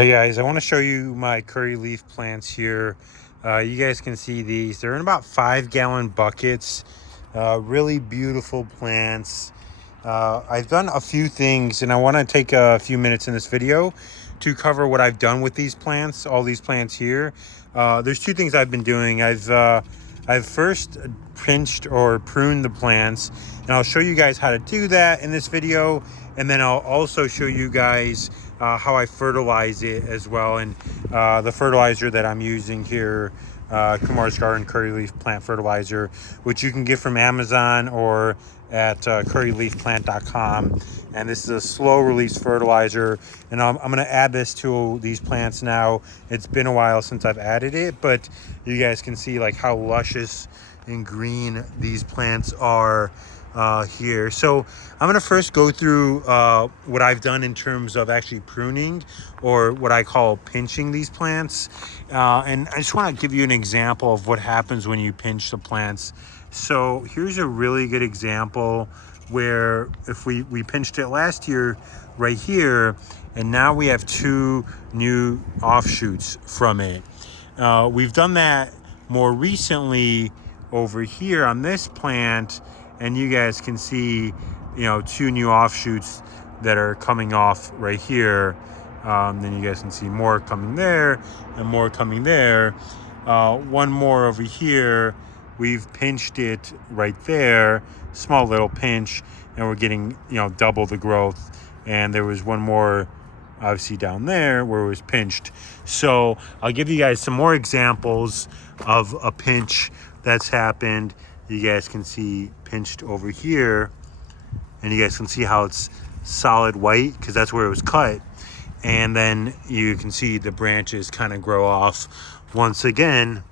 Hey guys, I want to show you my curry leaf plants here. You guys can see these. They're in about 5-gallon buckets. Really beautiful plants. I've done a few things and I want to take a few minutes in this video to cover what I've done with these plants, all these plants here. There's two things I've been doing. I've first pinched or pruned the plants, and I'll show you guys how to do that in this video. And then I'll also show you guys how I fertilize it as well. And the fertilizer that I'm using here, Kumar's Garden Curry Leaf Plant Fertilizer, which you can get from Amazon or at curryleafplant.com. And this is a slow release fertilizer, and I'm going to add this to these plants now. It's been a while since I've added it, but you guys can see like how luscious and green these plants are here. So I'm going to first go through what I've done in terms of actually pruning, or what I call pinching these plants. And I just want to give you an example of what happens when you pinch the plants. So here's a really good example where if we pinched it last year right here, and now we have 2 new offshoots from it. We've done that more recently over here on this plant, and you guys can see, 2 new offshoots that are coming off right here. Then you guys can see more coming there and more coming there. One more over here. We've pinched it right there, small little pinch, and we're getting, double the growth. And there was one more obviously down there where it was pinched. So I'll give you guys some more examples of a pinch that's happened. You guys can see pinched over here, and you guys can see how it's solid white because that's where it was cut. And then you can see the branches kind of grow off once again,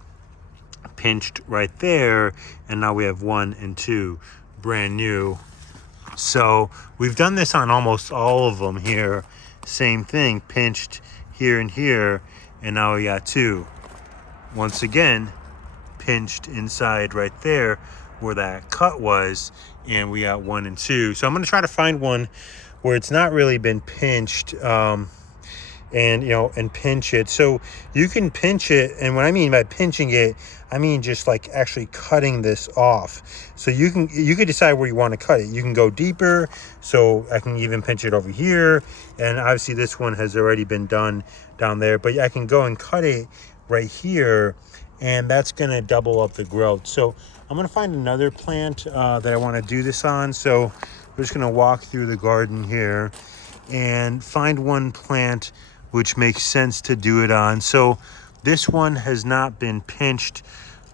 pinched right there, and now we have 1 and 2 brand new. So we've done this on almost all of them here. Same thing, pinched here and here, and now we got 2. Once again, pinched inside right there where that cut was, and we got 1 and 2. So I'm going to try to find one where it's not really been pinched, and pinch it. So you can pinch it, and what I mean by pinching it, I mean just like actually cutting this off. So you could decide where you want to cut it. You can go deeper, so I can even pinch it over here, and obviously this one has already been done down there, but I can go and cut it right here, and that's going to double up the growth. So I'm going to find another plant that I want to do this on. So we're just going to walk through the garden here and find one plant which makes sense to do it on. So this one has not been pinched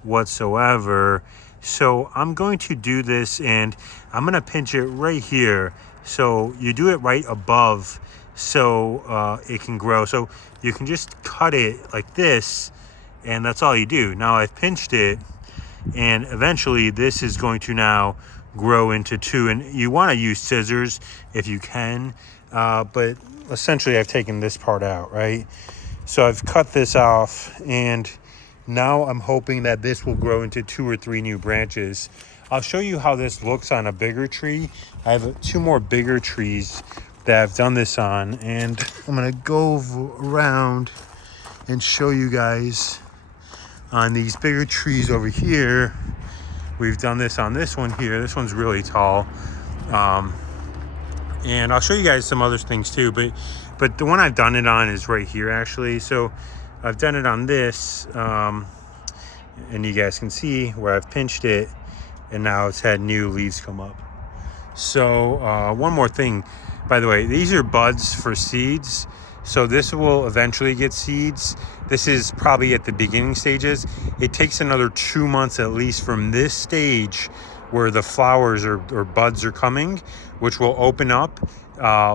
whatsoever. So I'm going to do this, and I'm going to pinch it right here. So you do it right above so it can grow. So you can just cut it like this, and that's all you do. Now I've pinched it, and eventually this is going to now grow into 2. And you want to use scissors if you can, but essentially I've taken this part out, right? So I've cut this off, and now I'm hoping that this will grow into 2 or 3 new branches. I'll show you how this looks on a bigger tree. I have 2 more bigger trees that I've done this on, and I'm gonna go around and show you guys on these bigger trees over here. We've done this on this one here. This one's really tall. And I'll show you guys some other things too, but the one I've done it on is right here actually. So I've done it on this, and you guys can see where I've pinched it, and now it's had new leaves come up. So one more thing, by the way, these are buds for seeds. So this will eventually get seeds. This is probably at the beginning stages. It takes another 2 months at least from this stage where the flowers or buds are coming, which will open up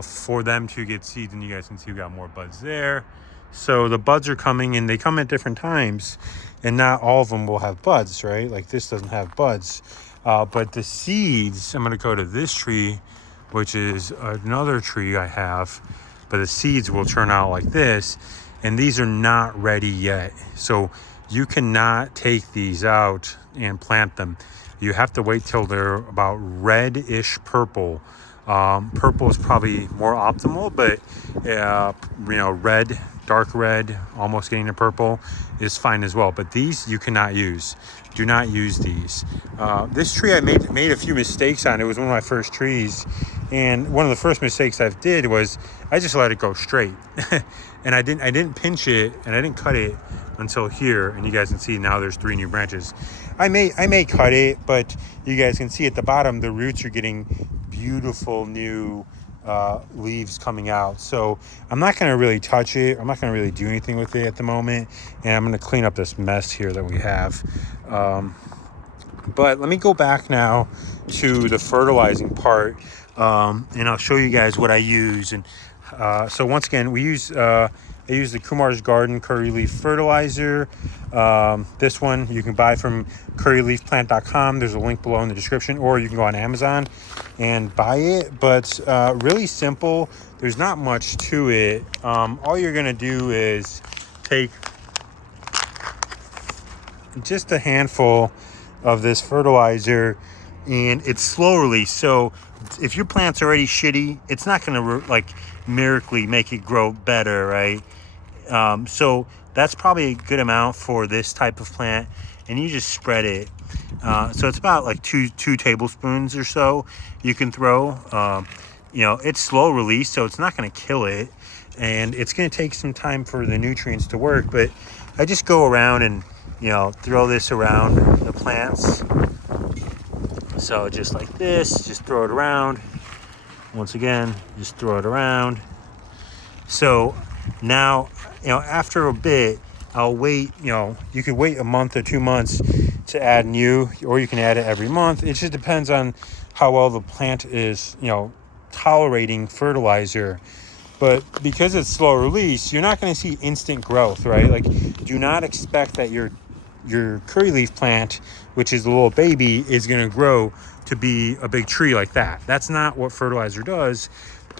for them to get seeds. And you guys can see we got more buds there. So the buds are coming, and they come at different times, and not all of them will have buds, right? Like this doesn't have buds. But the seeds, I'm gonna go to this tree, which is another tree I have, but the seeds will turn out like this, and these are not ready yet. So you cannot take these out and plant them. You have to wait till they're about reddish purple Purple is probably more optimal, but you know, red, dark red, almost getting to purple is fine as well. But these you cannot use. Do not use these. This tree I made a few mistakes on. It was one of my first trees, and one of the first mistakes I did was I just let it go straight, and I didn't pinch it and I didn't cut it until here. And you guys can see now there's 3 new branches. I may cut it, but you guys can see at the bottom the roots are getting beautiful new leaves coming out. So I'm not going to really touch it. I'm not going to really do anything with it at the moment, and I'm going to clean up this mess here that we have. But let me go back now to the fertilizing part, and I'll show you guys what I use. And so once again, I use the Kumar's Garden Curry Leaf Fertilizer. This one you can buy from curryleafplant.com. There's a link below in the description, or you can go on Amazon and buy it. But really simple. There's not much to it. All you're gonna do is take just a handful of this fertilizer, and it's slow release. So if your plant's already shitty, it's not gonna like miraculously make it grow better, right? So that's probably a good amount for this type of plant, and you just spread it. So it's about like two tablespoons or so you can throw. You know, it's slow release, so it's not going to kill it, and it's going to take some time for the nutrients to work. But I just go around and, you know, throw this around the plants. So just like this, just throw it around. Once again, just throw it around. So now, you know, after a bit, I'll wait. You know, you could wait a month or 2 months to add new, or you can add it every month. It just depends on how well the plant is, you know, tolerating fertilizer. But because it's slow release, you're not going to see instant growth, right? Like, do not expect that your curry leaf plant, which is a little baby, is going to grow to be a big tree like that. That's not what fertilizer does.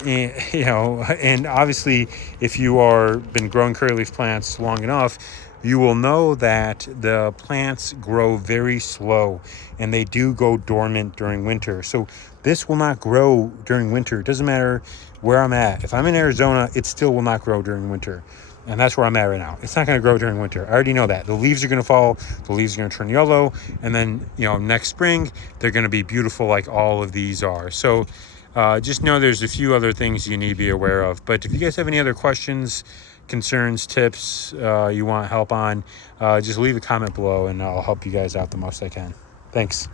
And, you know, and obviously if you are been growing curry leaf plants long enough, you will know that the plants grow very slow, and they do go dormant during winter. So this will not grow during winter. It doesn't matter where I'm at. If I'm in Arizona, it still will not grow during winter. And that's where I'm at right now. It's not going to grow during winter. I already know that. The leaves are going to fall. The leaves are going to turn yellow. And then, you know, next spring, they're going to be beautiful like all of these are. So just know there's a few other things you need to be aware of. But if you guys have any other questions, concerns, tips you want help on, just leave a comment below, and I'll help you guys out the most I can. Thanks.